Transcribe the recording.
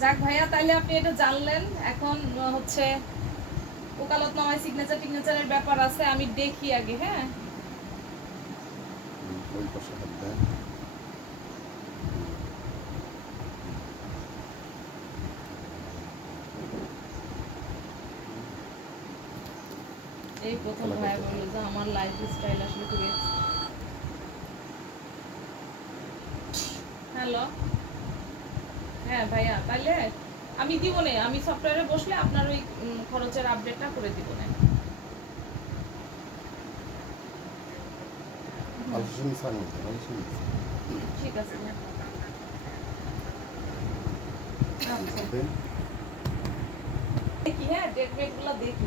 যাক ভাইয়া তাহলে আপনি এটা জানলেন। এখন হচ্ছে ওকালতনামায় সিগনেচার টিগনেচারের ব্যাপার আছে আমি দেখি আগে হ্যাঁ? এই প্রথম ভাইয়া বলল যে আমার লাইফ স্টাইল আসলে খুবই হ্যালো হ্যাঁ ভাইয়া তাহলে আমি দিব না আমি সফটওয়্যারে বসলে আপনার ওই খরচের আপডেটটা করে দিব না। ঠিক আছে ভাইয়া। আচ্ছা। দেখি হ্যাঁ ডেট মেটগুলো দেখি।